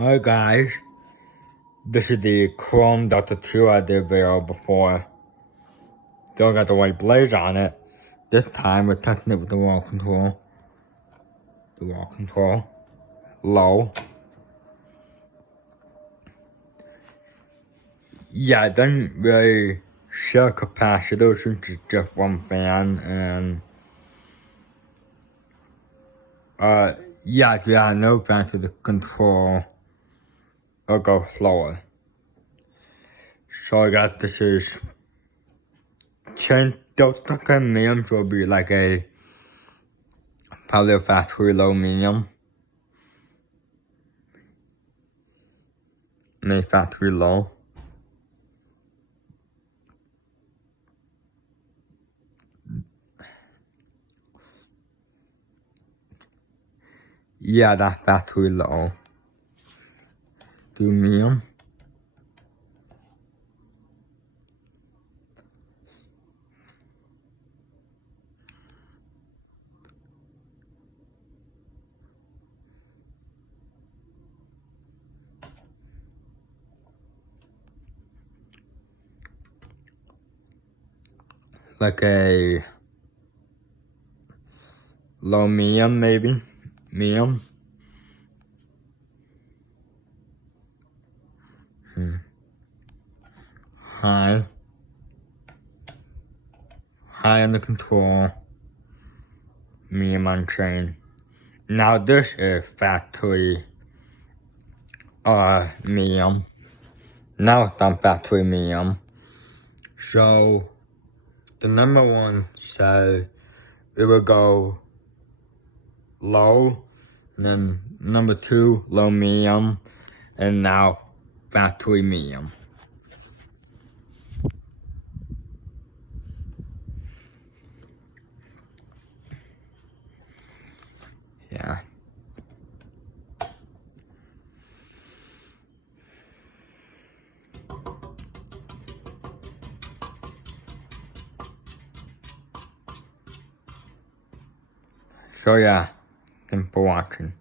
Hi guys, this is the Chrome Delta 2 I did video before. Still got the white blaze on it. This time we're testing it with the wall control. The wall control. Low. Yeah, it doesn't really share capacitor since it's just one fan, and yeah, if you have no fan to the control, it'll go slower. So I got this is 10 Delta medium, so it'll be like probably a factory low medium. Factory low. Yeah, that's factory low. Do medium. Like a low medium, maybe. Medium. High. High under control. Medium on train. Now this is factory medium. Now it's on factory medium. So the number one says it will go low, and then number two, low medium, and now factory medium. Yeah. So yeah, thanks for watching.